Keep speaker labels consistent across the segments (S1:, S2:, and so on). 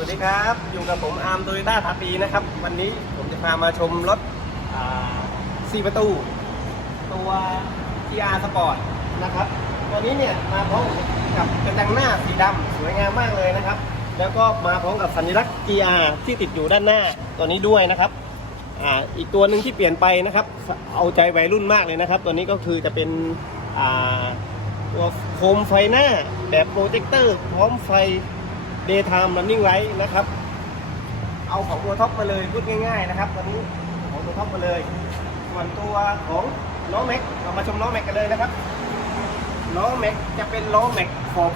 S1: วัสดีครับ อยู่กับผมอาร์มโตโยต้าทาปีนะครับ วันนี้ผมจะพามาชมรถสี่ประตู ตัว GR Sport นะครับ ตัวนี้เนี่ยมาพร้อมกับกระจังหน้าสีดำสวยงามมากเลยนะครับ แล้วก็มาพร้อมกับสัญลักษณ์ GR ที่ติดอยู่ด้านหน้าตัวนี้ด้วยนะครับอ่าอีกตัวหนึ่งที่เปลี่ยนไปนะครับ เอาใจวัยรุ่นมากเลยนะครับ ตัวนี้ก็คือจะเป็นอ่าตัวโคมไฟหน้าแบบโปรเจคเตอร์พร้อมไฟ Daytime Running Light นะครับ เอาของตัวท็อปมาเลยพูดง่ายๆนะครับวันนี้ของตัวท็อปมาเลย ส่วนตัวของล้อแม็กเรามาชมล้อแม็กกันเลยนะครับล้อแม็กจะเป็นล้อแม็กขอบ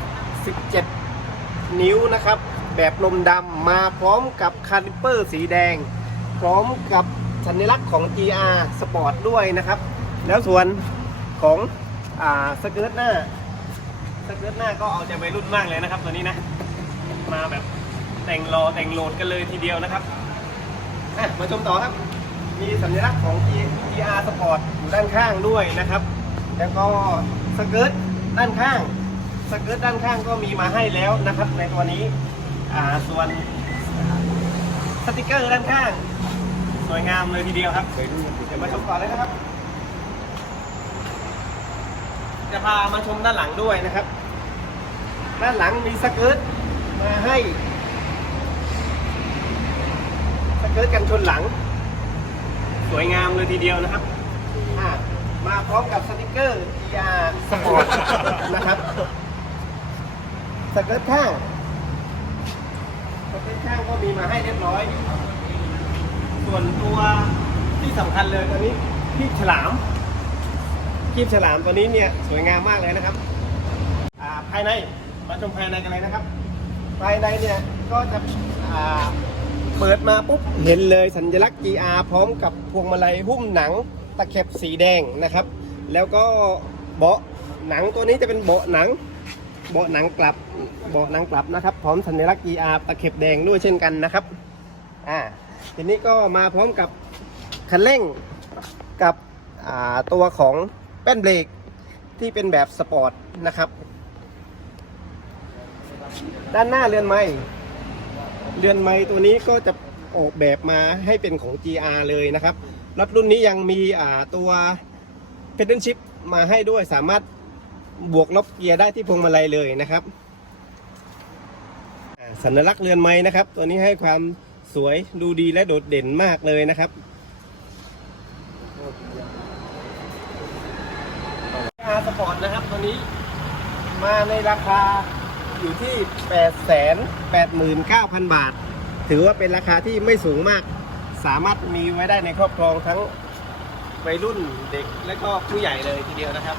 S1: 17 นิ้วนะครับ แบบลมดำมาพร้อมกับคาลิเปอร์สีแดง พร้อมกับสัญลักษณ์ของ GR Sport ด้วยนะครับ แล้วส่วนของอสเกิร์ตหน้าสเกิร์ตหน้าก็เอาใจวัยรุ่นมากเลยนะครับตัวนี้นะ มาแบบแต่งรอแต่งโหลดกันเลยทีเดียวนะครับอะมาชมต่อครับ มีสัญลักษณ์ของ GR Sport อยู่ด้านข้างด้วยนะครับ แล้วก็สเกิร์ตด้านข้าง สเกิร์ตด้านข้างก็มีมาให้แล้วนะครับ ในตัวนี้อ่าส่วนสติกเกอร์ด้านข้าง สวยงามเลยทีเดียวครับเดี๋ยวมาชมก่อนเลยนะครับ จะพามาชมด้านหลังด้วยนะครับ ด้านหลังมีสเกิร์ต มาให้สเกิร์ตกันชนหลัง สวยงามเลยทีเดียวนะครับมาพร้อมกับสติกเกอร์ GR Sport นะครับสเกิร์ตข้างสเกิร์ตข้างก็มีมาให้เรียบร้อย ส่วนตัวที่สำคัญเลยตัวนี้คีบฉลามคีบฉลามตัวนี้เนี่ยสวยงามมากเลยนะครับภายในมาชมภายในกันเลยนะครับ ภายในเนี่ยก็จะอ่าเปิดมาปุ๊บเห็นเลยสัญลักษณ์ GR พร้อมกับพวงมาลัยหุ้มหนังตะเข็บสีแดงนะครับ แล้วก็เบาะหนังตัวนี้จะเป็นเบาะหนังเบาะหนังกลับเบาะหนังกลับนะครับ พร้อมสัญลักษณ์ GR ตะเข็บแดงด้วยเช่นกันนะครับอ่าทีนี้ก็มาพร้อมกับคันเร่งกับตัวของแป้นเบรกที่เป็นแบบสปอร์ตนะครับ ด้านหน้าเรือนไม้เรือนไม้ตัวนี้ก็จะออกแบบมาให้เป็นของ GR เลยนะครับรถรุ่นนี้ยังมีอ่าตัว p e d a l Shift มาให้ด้วยสามารถบวกลบเกียร์ได้ที่พวงมาลัยเลยนะครับสัญลักษณ์เรือนไม้นะครับ ตัวนี้ให้ความสวยดูดีและโดดเด่นมากเลยนะครับอาสปอร์ตนะครับตัวนี้มาในราคา อยู่ที่ 8 8 9 0 0 0 บาท ถือว่าเป็นราคาที่ไม่สูงมาก สามารถมีไว้ได้ในครอบครองทั้งวัยรุ่นเด็กและก็ผู้ใหญ่เลยทีเดียวนะครับ